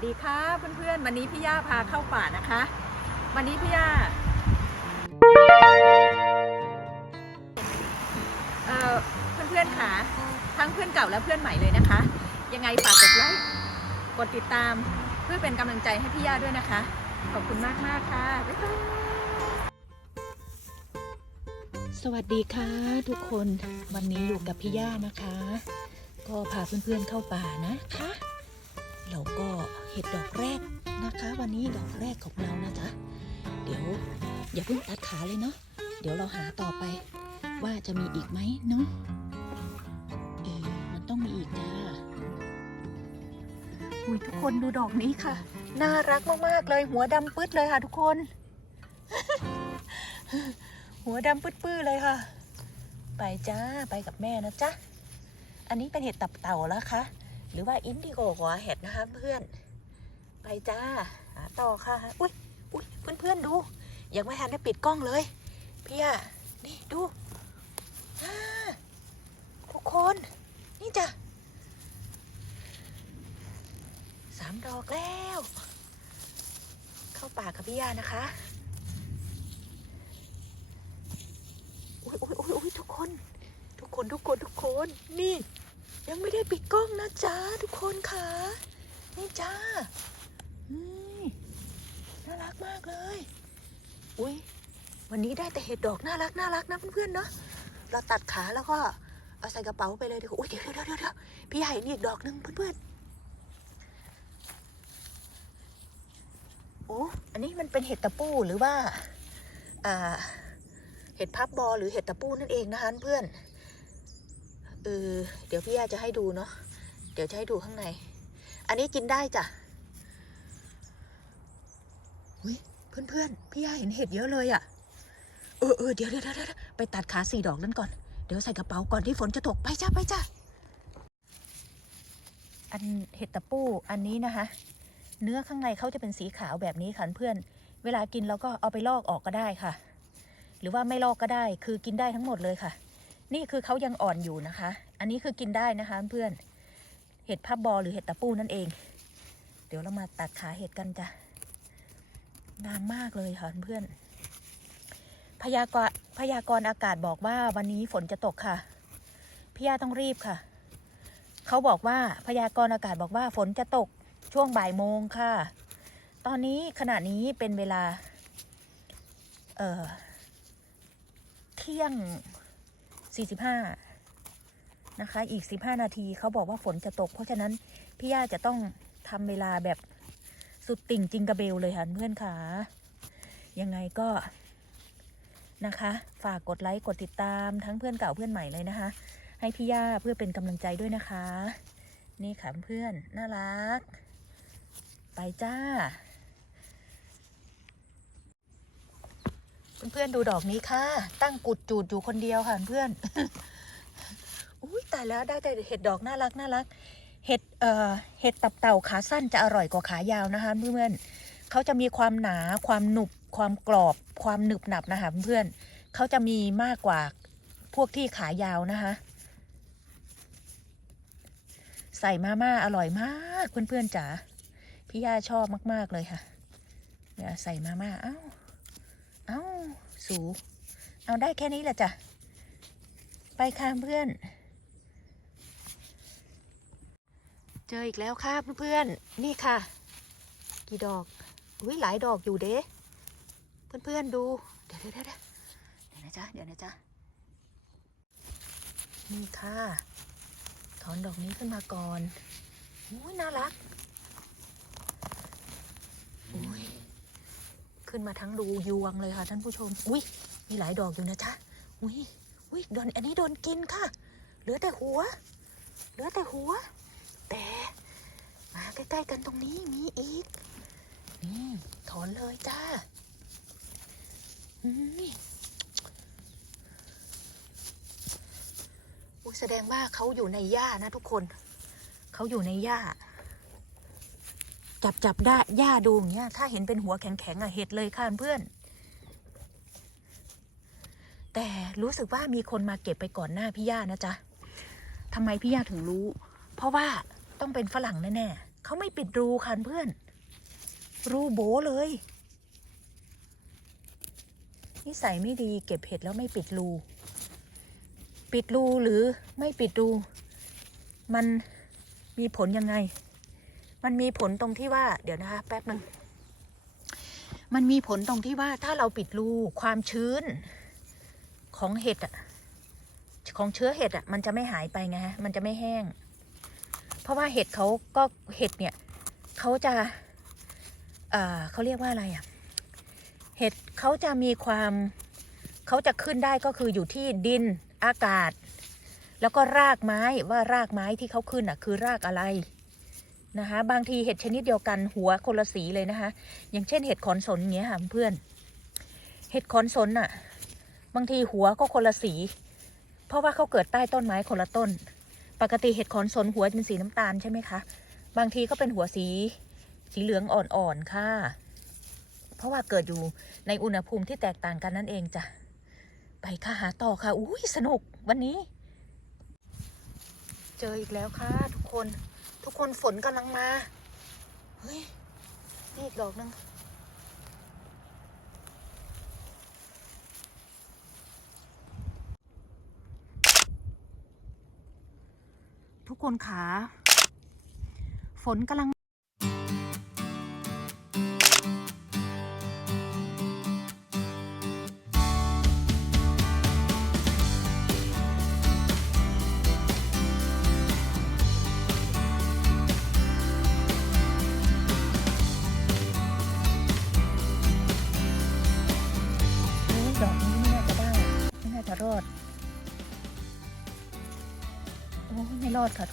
สดีค่ะเพื่อนๆ วันนี้พี่ย่าพาเข้าป่านะคะ วันนี้พี่ย่าเอ่อเพื่อนๆค่ะทั้งเพื่อนเก่าและเพื่อนใหม่เลยนะคะ ยังไงฝากกดไลค์กดติดตามเพื่อเป็นกำลังใจให้พี่ย่าด้วยนะคะ ขอบคุณมากๆค่ะบ๊ายบายสวัสดีค่ะทุกคนวันนี้อยู่กับพี่ย่านะคะ ก็พาเพื่อนๆเข้าป่านะคะ เราก็เห็ดดอกแรกนะคะ วันนี้ดอกแรกของเรานะจ๊ะเดี๋ยวอย่าเพิ่งตัดขาเลยเนาะเดี๋ยวเราหาต่อไป ว่าจะมีอีกไหมเนาะเออมันต้องมีอีกจ้าอุ้ยทุกคนดูดอกนี้ค่ะ น่ารักมากๆเลยหัวดำปึ๊ดเลยค่ะ ทุกคน หัวดำปื้ดๆเลยค่ะ ไปจ้าไปกับแม่นะจ๊ะอันนี้เป็นเห็ดตับเต่าแล้วค่ะ หรือว่าอินดิโกหัวเห็ดนะคะเพื่อน ไปจ้าหาต่อค่ะ อุ้ยอุ้ยเพื่อนๆดู ยังไม่ทันได้ปิดกล้องเลย พี่อะนี่ดูทุกคน นี่จ้ะสามดอกแล้ว เข้าป่ากับพี่ยานะคะอุ้ยอุ้ยอุ้ยอุ้ยทุกคน ทุกคนทุกคนทุกคนนี่ ยังไม่ได้ปิดกล้องนะจ๊ะทุกคนค่ะ นี่จ้าน่ารักมากเลย อุ้ยวันนี้ได้แต่เห็ดดอกน่ารักน่ารักนะเพื่อนๆเนาะ เราตัดขาแล้วก็เอาใส่กระเป๋าไปเลยดีกว่าอุ้ยเดี๋ยวเดี๋ยวเดี๋ยวเดี๋ยวพี่ใหญ่นี่อีกดอกหนึงเพื่อนๆ โอ้ อันนี้มันเป็นเห็ดตะปูหรือว่า อ่า เห็ดพับบอหรือเห็ดตะปูนั่นเองนะคะเพื่อน เออเดี๋ยวพี่ย่าจะให้ดูเนาะเดี๋ยวจะให้ดูข้างใน อันนี้กินได้จ้ะอุ้ยเพื่อนเพื่อนๆพี่ย่าเห็นเห็ดเยอะเลยอะ่ะเออเออเดี๋ยวเดี๋ยวเดี๋ยวเดี๋ยวไปตัดขาสี่ดอกนั้นก่อน เดี๋ยวใส่กระเป๋าก่อนที่ฝนจะตกไปจ้าไปจ้าอันเห็ดตะปูอันนี้นะคะ เนื้อข้างในเขาจะเป็นสีขาวแบบนี้ค่ะเพื่อน เวลากินเราก็เอาไปลอกออกก็ได้ค่ะ หรือว่าไม่ลอกก็ได้คือกินได้ทั้งหมดเลยค่ะ นี่คือเขายังอ่อนอยู่นะคะ อันนี้คือกินได้นะคะเพื่อน เห็ดพับบอหรือเห็ดตะปูนั่นเอง เดี๋ยวเรามาตัดขาเห็ดกันจ้ะ งามมากเลยค่ะเพื่อน พยากรพยากรณ์อากาศบอกว่าวันนี้ฝนจะตกค่ะ พี่ยาต้องรีบค่ะ เขาบอกว่าพยากรณ์อากาศบอกว่าฝนจะตกช่วงบ่ายโมงค่ะ ตอนนี้ขณะนี้เป็นเวลา เอ่อ เที่ยง 45นะคะ อีก 15 นาทีเขาบอกว่าฝนจะตก เพราะฉะนั้นพี่ย่าจะต้องทำเวลาแบบสุดติ่งจิงกระเบลเลยค่ะเพื่อนค่ะยังไงก็นะคะ ฝากกดไลค์กดติดตามทั้งเพื่อนเก่าเพื่อนใหม่เลยนะคะ ให้พี่ย่าเพื่อเป็นกำลังใจด้วยนะคะ นี่ค่ะเพื่อนน่ารัก ไปจ้า เพื่อนๆดูดอกนี้ค่ะ ตั้งกุดจูดอยู่คนเดียวค่ะเพื่อนอุ้ยตายแล้วได้แต่เห็ดดอกน่ารักน่ารัก เห็ดเอ่อเห็ดตับเต่าขาสั้นจะอร่อยกว่าขายาวนะคะเพื่อนๆเขาจะมีความหนาความหนุบความกรอบ ความหนึบหนับนะคะเพื่อนๆเขาจะมีมากกว่าพวกที่ขายาวนะคะ ใส่มาม่าอร่อยมากเพื่อนๆจ๋าพี่ย่าชอบมากๆเลยค่ะใส่มาม่าอ้า เอ้า สู เอาได้แค่นี้แหละจ้ะ ไปค่ะเพื่อน เจออีกแล้วค่ะเพื่อนๆ นี่ค่ะ กี่ดอก อุ้ยหลายดอกอยู่เด้ เพื่อนๆดู เดี๋ยวเดี๋ยวเดี๋ยวเดี๋ยวนะจ๊ะ เดี๋ยวนะจ๊ะ นี่ค่ะ ถอนดอกนี้ขึ้นมาก่อนอุ้ยน่ารักอุ้ย ขึ้นมาทั้งรูยวงเลยค่ะท่านผู้ชม อุ้ยมีหลายดอกอยู่นะจ๊ะอุ้ยอุ้ยโดนอันนี้โดนกินค่ะ เหลือแต่หัว เหลือแต่หัว แต่มาใกล้ๆกันตรงนี้มีอีก นี่ถอนเลยจ้านี่อุ้ยแสดงว่าเขาอยู่ในหญ้านะทุกคน เขาอยู่ในหญ้า จับจับได้หญ้าดูอย่างเงี้ย ถ้าเห็นเป็นหัวแข็งๆอะเห็ดเลยค่ะเพื่อน แต่รู้สึกว่ามีคนมาเก็บไปก่อนหน้าพี่ย่านะจ๊ะทำไมพี่ย่าถึงรู้ เพราะว่าต้องเป็นฝรั่งแน่ๆเขาไม่ปิดรูค่ะเพื่อน รูโบเลยนิสัยไม่ดีเก็บเห็ดแล้วไม่ปิดรู ปิดรูหรือไม่ปิดรู มันมีผลยังไง มันมีผลตรงที่ว่า เดี๋ยวนะคะแป๊บหนึ่งมันมีผลตรงที่ว่าถ้าเราปิดรูความชื้นของเห็ดอะของเชื้อเห็ดอะมันจะไม่หายไปไงฮะมันจะไม่แห้ง เพราะว่าเห็ดเขาก็เห็ดเนี่ยเขาจะอ่าเขาเรียกว่าอะไรอะเห็ดเขาจะมีความเขาจะขึ้นได้ก็คืออยู่ที่ดินอากาศ แล้วก็รากไม้ว่ารากไม้ที่เขาขึ้นอะคือรากอะไร นะคะ บางทีเห็ดชนิดเดียวกันหัวคนละสีเลยนะคะ อย่างเช่นเห็ดขอนสนอย่างเงี้ยค่ะเพื่อน เห็ดขอนสนอะบางทีหัวก็คนละสี เพราะว่าเขาเกิดใต้ต้นไม้คนละต้น ปกติเห็ดขอนสนหัวเป็นสีน้ำตาลใช่ไหมคะ บางทีก็เป็นหัวสี สีเหลืองอ่อนๆค่ะ เพราะว่าเกิดอยู่ในอุณหภูมิที่แตกต่างกันนั่นเองจ้ะ ไปค่ะหาต่อค่ะ อุ้ยสนุกวันนี้ เจออีกแล้วค่ะทุกคน ทุกคนฝนกำลังมา เฮ้ย นี่อีกดอกนึง ทุกคนขา ฝนกำลัง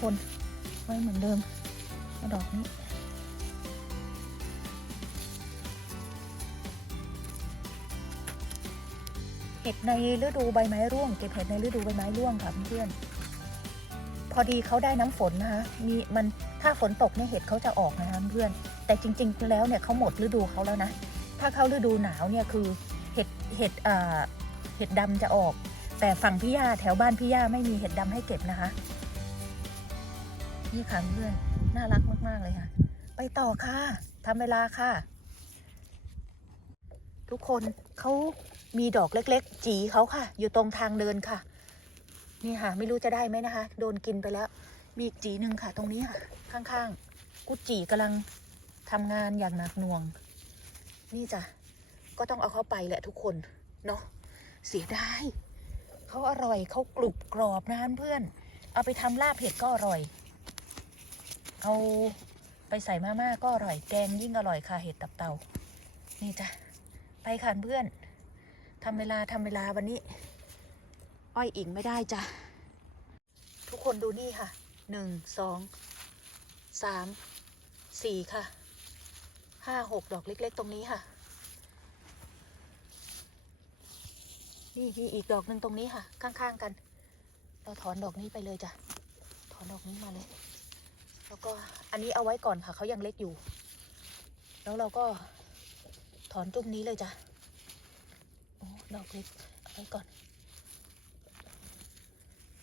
คนไว้เหมือนเดิมดอกนี้เห็ดในฤดูใบไม้ร่วงเก็บเห็ดในฤดูใบไม้ร่วงค่ะเพื่อนพอดีเขาได้น้ำฝนนะคะมีมันถ้าฝนตกเนี่ยเห็ดเขาจะออกนะคะเพื่อน แต่จริง ๆ แล้วเนี่ยเขาหมดฤดูเขาแล้วนะถ้าเข้าฤดูหนาวเนี่ยคือเห็ดเห็ดเห็ดดำจะออก แต่ฝั่งพี่ย่าแถวบ้านพี่ย่าไม่มีเห็ดดำให้เก็บนะคะ นี่ค่ะเพื่อนน่ารักมากๆเลยค่ะ ไปต่อค่ะทำเวลาค่ะ ทุกคนเขามีดอกเล็ก ๆ จีเขาค่ะ อยู่ตรงทางเดินค่ะ นี่ค่ะ ไม่รู้จะได้ไหมนะคะ โดนกินไปแล้ว มีอีกจีหนึ่งค่ะ ตรงนี้ค่ะ ข้างๆกุจีกำลังทำงานอย่างหนักหน่วง นี่จ้ะก็ต้องเอาเข้าไปแหละทุกคนเนาะเสียดายเขาอร่อยเขากรุบกรอบนะเพื่อน เอาไปทำลาบเห็ดก็อร่อย เอาไปใส่มาม่าก็อร่อยแกงยิ่งอร่อยค่ะเห็ดตับเต่า นี่จ้ะ ไปค่ะเพื่อนทำเวลาทำเวลาวันนี้ อ้อยอิงไม่ได้จ้ะ ทุกคนดูนี่ค่ะหนึ่งสองสามสี่ค่ะห้าหกดอกเล็ก ๆ ตรงนี้ค่ะ นี่มีอีกดอกหนึ่งตรงนี้ค่ะ ข้างๆกัน เราถอนดอกนี้ไปเลยจ้ะ ถอนดอกนี้มาเลย แล้วก็อันนี้เอาไว้ก่อนค่ะเขายังเล็กอยู่ แล้วเราก็ถอนจุ่มนี้เลยจ้ะโอ้ดอกเล็กเอาไว้ก่อน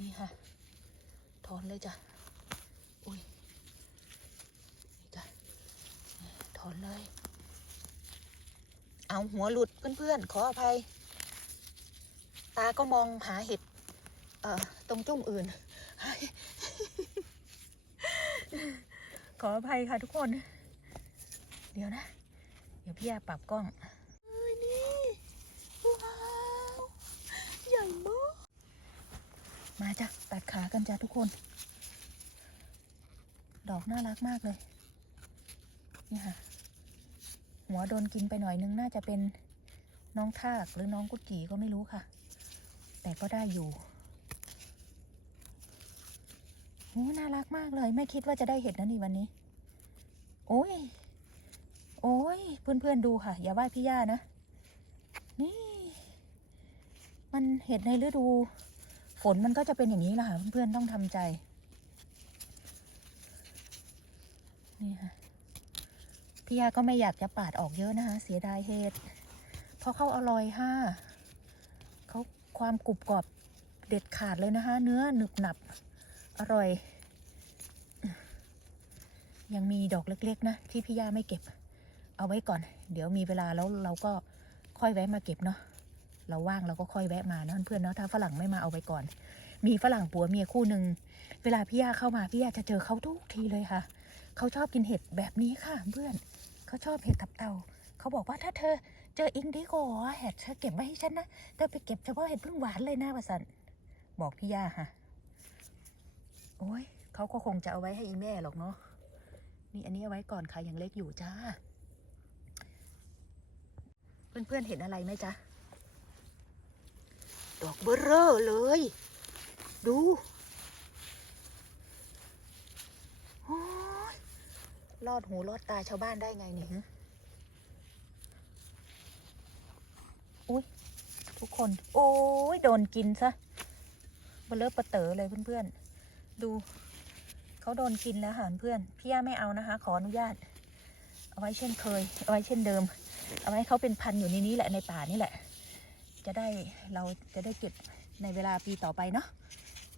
นี่ค่ะ ถอนเลยจ้ะอุ้ยนี่จ้ะถอนเลย เอาหัวหลุดเพื่อนๆ ขออภัย ตาก็มองหาเห็ดเอ่อตรงจุ่มอื่น ขออภัยค่ะทุกคน เดี๋ยวนะ เดี๋ยวพี่ยาปรับกล้องเอ้ยนี่ว้าวใหญ่มากมาจ้ะตัดขากันจ้ะทุกคน ดอกน่ารักมากเลย นี่ค่ะ หัวโดนกินไปหน่อยนึงน่าจะเป็นน้องทากหรือน้องกุดจีก็ไม่รู้ค่ะ แต่ก็ได้อยู่ โอ้น่ารักมากเลย ไม่คิดว่าจะได้เห็ดนะนี่วันนี้ โอ้ย โอ้ย เพื่อนๆดูค่ะ อย่าว่าพี่ย่านะ นี่ มันเห็ดในฤดู ฝนมันก็จะเป็นอย่างนี้แหละค่ะ เพื่อนๆต้องทำใจ นี่ค่ะ พี่ยาก็ไม่อยากจะปาดออกเยอะนะคะ เสียดายเห็ด เพราะเขาอร่อยค่ะ เขาความกรุบกรอบเด็ดขาดเลยนะคะ เนื้อหนึบหนับ อร่อย ยังมีดอกเล็ก ๆ นะ ที่พี่ย่าไม่เก็บ เอาไว้ก่อน เดี๋ยวมีเวลาแล้วเราก็ค่อยแวะมาเก็บเนาะเราว่างเราก็ค่อยแวะมานะเพื่อนเนาะถ้าฝรั่งไม่มาเอาไว้ก่อน มีฝรั่งผัวเมียคู่หนึ่งเวลาพี่ย่าเข้ามาพี่ย่าจะเจอเขาทุกทีเลยค่ะ เขาชอบกินเห็ดแบบนี้ค่ะ เพื่อนเขาชอบเห็ดตับเตาเขาบอกว่าถ้าเธอเจออินดิโกเห็ดเธอเก็บไว้ให้ฉันนะเธอไปเก็บเฉพาะเห็ดพึ่งหวานเลยนะวสันบอกพี่ย่าค่ะ โอ้ยเขาก็คงจะเอาไว้ให้อีแม่หรอกเนาะนี่อันนี้เอาไว้ก่อนค่ะยังเล็กอยู่จ้า เพื่อนๆเห็นอะไรไหมจ๊ะ ดอกเบอร์เรอเลย ดูโอ้ยลอดหูลอดตาชาวบ้านได้ไงเนี่ยฮะอุ้ยทุกคน โอ้ยโดนกินซะเบลเลอร์ปะเต๋อเลยเพื่อนๆ ดูเขาโดนกินแล้วค่ะเพื่อนพี่ย่าไม่เอานะคะ ขออนุญาต เอาไว้เช่นเคย เอาไว้เช่นเดิม เอาไว้เขาเป็นพันอยู่ในนี้แหละในป่านี่แหละ จะได้เราจะได้เก็บในเวลาปีต่อไปเนาะ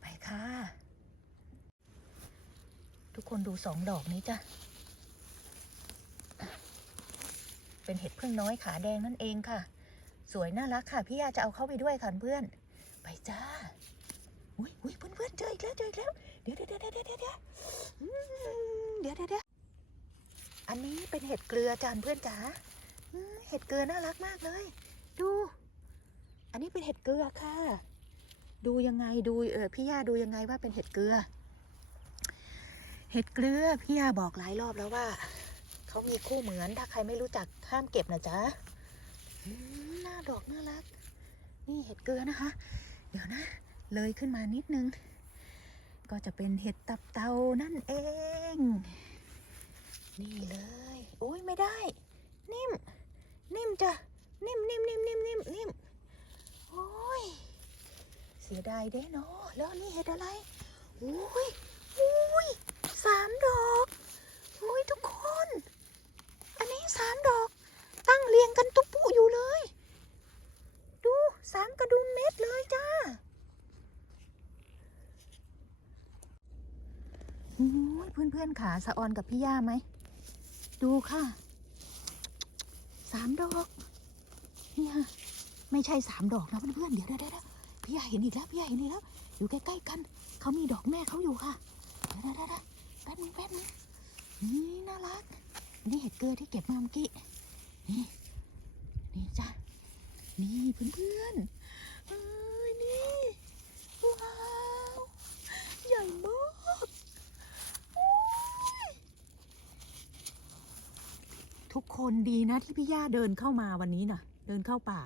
ไปค่ะ ทุกคนดูสองดอกนี้จ้ะเป็นเห็ดพึ่งน้อยขาแดงนั่นเองค่ะ สวยน่ารักค่ะ พี่ยาจะเอาเข้าไปด้วยค่ะเพื่อน ไปจ้า อุ้ยอุ้ยเพื่อนเพื่อนเจออีกแล้วเจออีกแล้ว เดี๋ยวเดี๋ยวเดี๋ยวเดี๋ยวเดี๋ยวเดี๋ยวเดี๋ยวเดี๋ยวอันนี้เป็นเห็ดเกลือจานเพื่อนจ๋าเห็ดเกลือน่ารักมากเลย ดู อันนี้เป็นเห็ดเกลือค่ะ ดูยังไงดูเออพี่ย่าดูยังไงว่าเป็นเห็ดเกลือ เห็ดเกลือพี่ย่าบอกหลายรอบแล้วว่าเขามีคู่เหมือนถ้าใครไม่รู้จักห้ามเก็บนะจ๊ะหน้าดอกน่ารัก นี่เห็ดเกลือนะคะ เดี๋ยวนะ เลยขึ้นมานิดนึง ก็จะเป็นเห็ดตับเตานั่นเอง นี่เลยโอ้ยไม่ได้ นิ่ม นิ่มจ้ะนิ่มนิ่มนิ่มนิ่มนิ่มนิ่มโอ้ยเสียดายเด้เนาะแล้วนี่เห็ดอะไรโอ้ยโอ้ยสามดอกโอ้ยทุกคน อันนี้สามดอก ตั้งเรียงกันตุ๊ปุอยู่เลย ดูสามกระดุมเม็ดเลยจ้า โอ้ย เพื่อนๆขาสะออนกับพี่ย่าไหม ดูค่ะ สามดอกนี่ค่ะไม่ใช่สามดอกนะเพื่อนๆเดี๋ยวเดี๋ยวเดี๋ยวพี่ย่าเห็นอีกแล้วพี่ย่าเห็นอีกแล้ว อยู่ใกล้ๆกัน เขามีดอกแม่เขาอยู่ค่ะเดี๋ยวเดี๋ยวเดี๋ยวเดี๋ยวแป๊บนึงแป๊บนึงนี่น่ารัก นี่เห็ดเกลือที่เก็บมาเมื่อกี้นี่นี่จ้ะนี่เพื่อนๆเอ้ยนี่ ว้าว ใหญ่มาก ทุก คนดีนะที่พี่ย่าเดินเข้ามาวันนี้น่ะ เดินเข้าป่า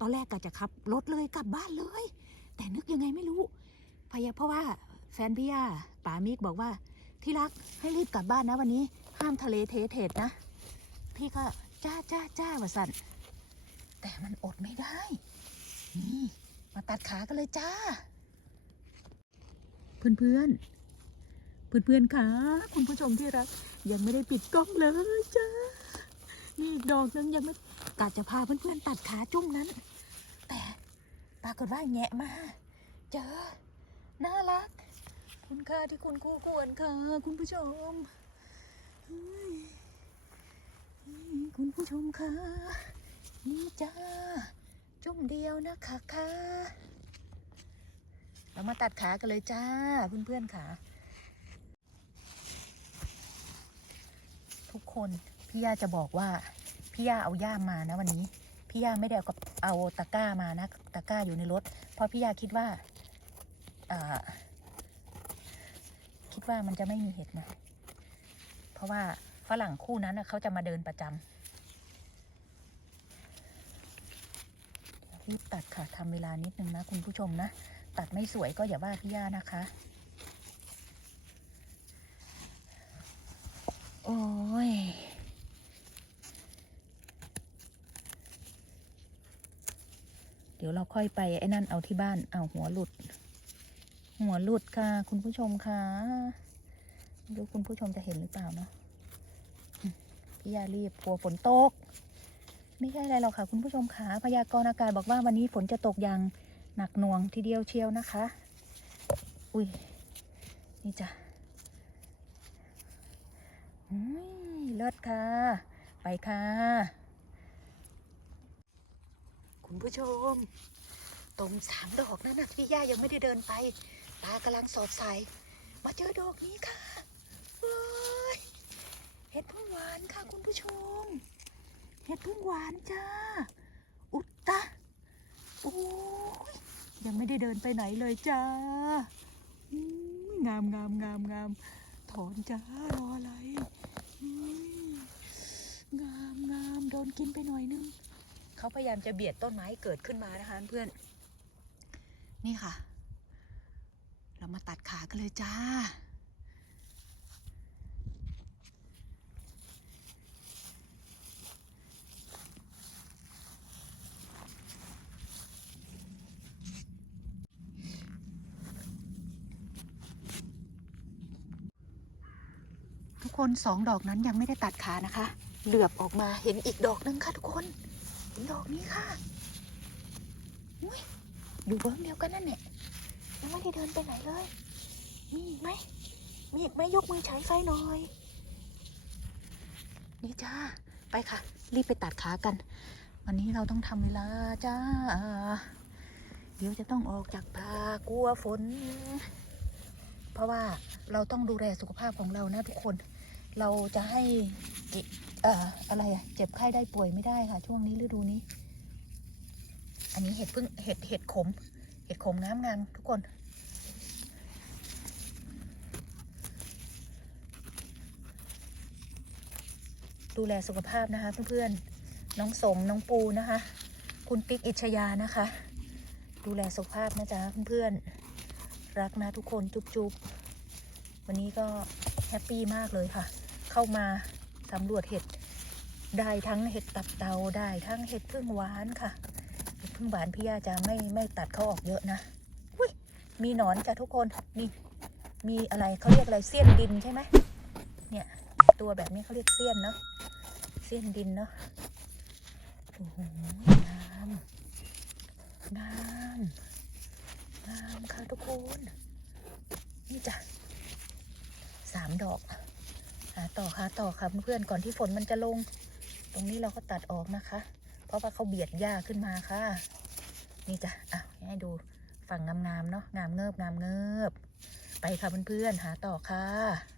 ตอนแรกกะจะขับรถเลยกลับบ้านเลย แต่นึกยังไงไม่รู้พยาเพราะว่าแฟนพี่ย่าป๋ามิกบอกว่า ที่รักให้รีบกลับบ้านนะวันนี้ ห้ามทะเลเทเทศนะ พี่ก็จ้าจ้าจ้าวสันแต่มันอดไม่ได้ นี่ มาตัดขากันเลยจ้า เพื่อนเพื่อนเพื่อนเพื่อนคะคุณผู้ชมที่รัก ยังไม่ได้ปิดกล้องเลยจ้า ดอกนึงยังไม่กะจะพาเพื่อนๆตัดขาจุ่มนั้น แต่ปรากฏว่าแงะมา เจอ น่ารัก คุณค่าที่คุณคู่ควรค่ะ คุณผู้ชม คุณผู้ชมค่ะ นี่จ้า จุ่มเดียวนะคะค่ะเรามาตัดขากันเลยจ้า เพื่อนๆค่ะทุกคนพี่ย่าจะบอกว่า พี่ย่าเอาย่ามมานะวันนี้ พี่ย่าไม่ได้เอากับเอาตะกร้ามานะตะกร้าอยู่ในรถ เพราะพี่ย่าคิดว่าอคิดว่ามันจะไม่มีเห็ดนะ เพราะว่าฝรั่งคู่นั้นเขาจะมาเดินประจำรีบตัดค่ะทำเวลานิดนึงนะคุณผู้ชมนะ ตัดไม่สวยก็อย่าว่าพี่ย่านะคะโอ้ย ดี๋ยวเราค่อยไปไอ้นั่นเอาที่บ้านเอาหัวหลุด หัวหลุดค่ะ คุณผู้ชมค่ะไม่รู้คุณผู้ชมจะเห็นหรือเปล่าเนาะพี่ยารีบกลัวฝนตก ไม่ใช่อะไรหรอกค่ะ คุณผู้ชมค่ะพยากรณ์อากาศบอกว่าวันนี้ฝนจะตกอย่างหนักหน่วงทีเดียวเชียวนะคะ อุ้ยนี่จ้ะอุ้ยเลิศค่ะ ไปค่ะ คุณผู้ชม ตรงสามดอกนั้นนะพี่ย่ายังไม่ได้เดินไป ตากำลังสอดใส่มาเจอดอกนี้ค่ะเห็ดพึ่งหวานค่ะคุณผู้ชม เห็ดพึ่งหวานจ้า อุตตะโอ้ยยังไม่ได้เดินไปไหนเลยจ้างามงามงามงามถอนจ้ารออะไรงามงามโดนกินไปหน่อยนึง เขาพยายามจะเบียดต้นไม้เกิดขึ้นมานะคะเพื่อน นี่ค่ะ เรามาตัดขากันเลยจ้า ทุกคนสองดอกนั้นยังไม่ได้ตัดขานะคะ เหลือบออกมาเห็นอีกดอกหนึงค่ะทุกคน ดอกนี้ค่ะอุ้ยอยู่เบิ้งเดียวกันนั่นแหละยังไม่ได้เดินไปไหนเลย มีอีกไหมมีอีกไหมยกมือฉายไฟหน่อย นี่จ้า ไปค่ะ รีบไปตัดขากัน วันนี้เราต้องทำเวลาจ้า เดี๋ยวจะต้องออกจากป่ากลัวฝน เพราะว่าเราต้องดูแลสุขภาพของเรานะทุกคน เราจะให้กิ เอ่ออะไรอะเจ็บไข้ได้ป่วยไม่ได้ค่ะ ช่วงนี้ฤดูนี้ อันนี้เห็ดพึ่งเห็ดเห็ดขม เห็ดขมงามงามทุกคนดูแลสุขภาพนะคะเพื่อนๆ น้องสม น้องปูนะคะ คุณปิ๊กอิชยานะคะ ดูแลสุขภาพนะจ๊ะเพื่อนๆ รักนะทุกคนจุ๊บๆ วันนี้ก็แฮปปี้มากเลยค่ะ เข้ามา สำรวจเห็ดได้ทั้งเห็ดตับเตาได้ทั้งเห็ดพึ่งหวานค่ะ เห็ดพึ่งหวานพี่ย่าจะไม่ไม่ตัดเขาออกเยอะนะอุ้ยมีหนอนจ้ะทุกคนนี่มีอะไรเขาเรียกอะไรเสี้ยนดินใช่ไหมเนี่ยตัวแบบนี้เขาเรียกเสี้ยนเนาะเสี้ยนดินเนาะโอ้โหงามงามงามค่ะทุกคน นี่จ้ะสามดอก หาต่อหาต่อค่ะเพื่อนๆก่อนที่ฝนมันจะลง ตรงนี้เราก็ตัดออกนะคะ เพราะว่าเขาเบียดหญ้าขึ้นมาค่ะ นี่จ้ะอะให้ดูฝั่งงามๆเนาะงามเงิบงามเงิบ ไปค่ะเพื่อนๆหาต่อค่ะ